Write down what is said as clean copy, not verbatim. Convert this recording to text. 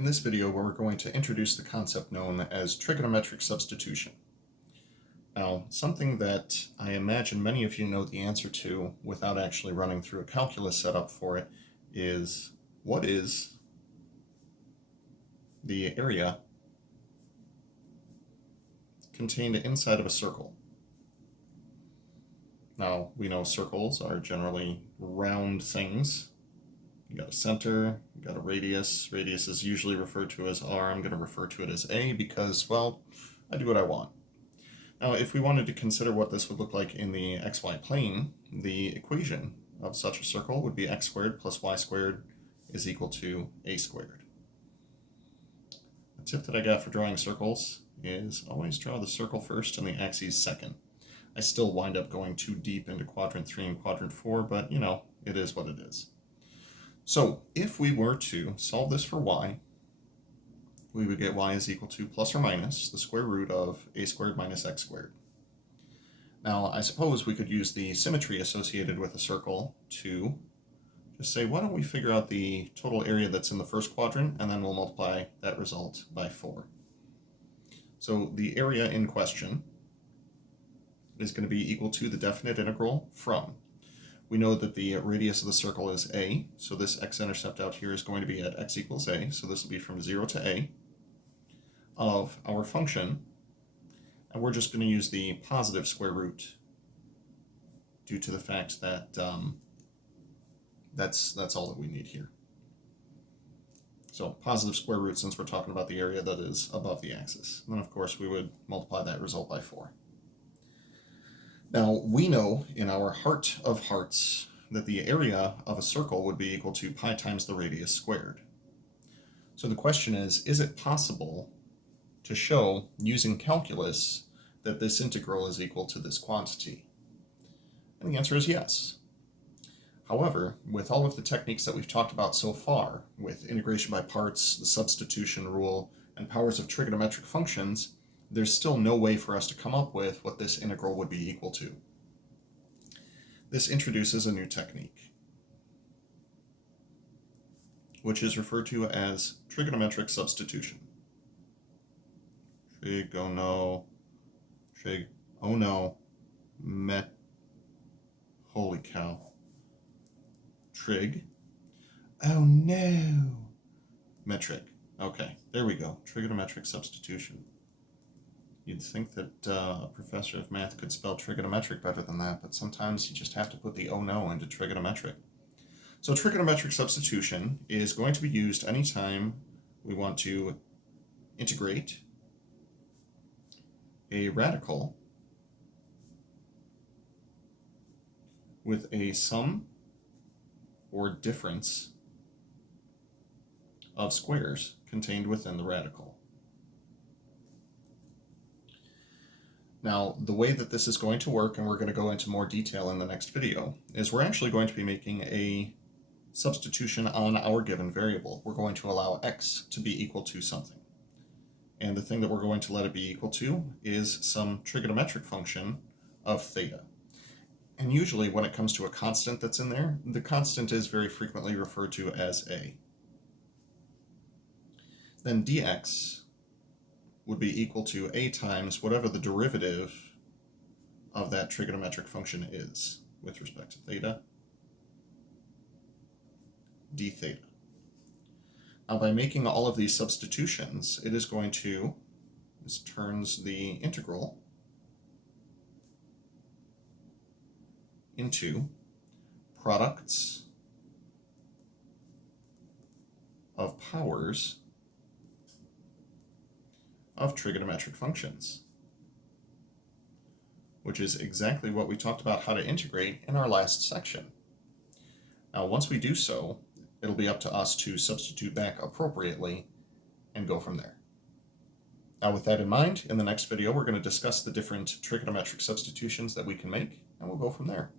In this video, we're going to introduce the concept known as trigonometric substitution. Now, something that I imagine many of you know the answer to without actually running through a calculus setup for it is, what is the area contained inside of a circle? Now, we know circles are generally round things. You got a center, you got a radius. Radius is usually referred to as r. I'm going to refer to it as a because, well, I do what I want. Now, if we wanted to consider what this would look like in the xy plane, the equation of such a circle would be x squared plus y squared is equal to a squared. The tip that I got for drawing circles is always draw the circle first and the axes second. I still wind up going too deep into quadrant 3 and quadrant 4, but it is what it is. So if we were to solve this for y, we would get y is equal to plus or minus the square root of a squared minus x squared. Now, I suppose we could use the symmetry associated with a circle to just say, why don't we figure out the total area that's in the first quadrant, and then we'll multiply that result by 4. So the area in question is going to be equal to the definite integral from. We know that the radius of the circle is a, so this x-intercept out here is going to be at x equals a, so this will be from 0 to a, of our function, and we're just going to use the positive square root due to the fact that that's all that we need here. So positive square root since we're talking about the area that is above the axis. And then of course we would multiply that result by 4. Now, we know in our heart of hearts that the area of a circle would be equal to pi times the radius squared. So the question is it possible to show, using calculus, that this integral is equal to this quantity? And the answer is yes. However, with all of the techniques that we've talked about so far, with integration by parts, the substitution rule, and powers of trigonometric functions, there's still no way for us to come up with what this integral would be equal to. This introduces a new technique, which is referred to as trigonometric substitution. Holy cow. Metric. Okay, there we go. Trigonometric substitution. You'd think that a professor of math could spell trigonometric better than that, but sometimes you just have to put the oh no into trigonometric. So trigonometric substitution is going to be used anytime we want to integrate a radical with a sum or difference of squares contained within the radical. Now, the way that this is going to work, and we're going to go into more detail in the next video, is we're actually going to be making a substitution on our given variable. We're going to allow x to be equal to something. And the thing that we're going to let it be equal to is some trigonometric function of theta. And usually when it comes to a constant that's in there, the constant is very frequently referred to as a. Then dx would be equal to a times whatever the derivative of that trigonometric function is with respect to theta, d theta. Now, by making all of these substitutions, it is going to, this turns the integral into products of powers of trigonometric functions, which is exactly what we talked about how to integrate in our last section. Now, once we do so, it'll be up to us to substitute back appropriately and go from there. Now, with that in mind, in the next video, we're going to discuss the different trigonometric substitutions that we can make, and we'll go from there.